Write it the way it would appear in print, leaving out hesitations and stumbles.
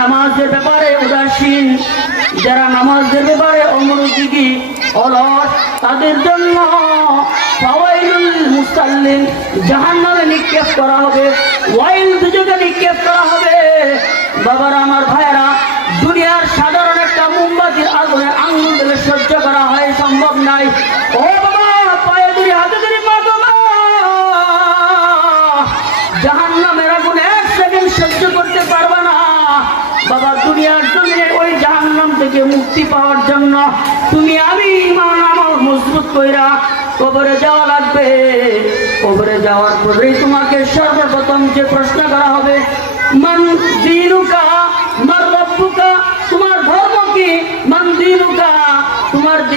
নামাজের ব্যাপারে উদাসীন, যারা নামাজের ব্যাপারে অমনোযোগী অলস, তাদের জন্য ফাওয়াইলুল মুসাল্লিন, জাহান্নামে নিক্ষেপ করা হবে, ওয়াইল দুজকে নিক্ষেপ করা হবে। বাবারা আমার ভাইয়েরা, দুনিয়ার সাধারণ একটা মোমবাতির আগুনে আঙ্গুল দিলে সহ্য করা হয়, সম্ভব নাই। ও বাবা, পায়ে ধরে হাতে ধরে মা বাবা, জাহান্নামের আগুন 1 সেকেন্ড সহ্য করতে পারবে না। বাবা, দুনিয়ার জমিনে ওই জাহান্নাম থেকে মুক্তি পাওয়ার জন্য তুমি আমি ঈমান আমল মজবুত কইরা কবরে যাওয়া লাগবে। কবরে যাওয়ার পরেই তোমাকে সর্বপ্রথম যে প্রশ্ন করা হবে, মান দীনুকা মার রব্বুকা, তোমার ধর্ম কি? মান দীনুকা, তোমার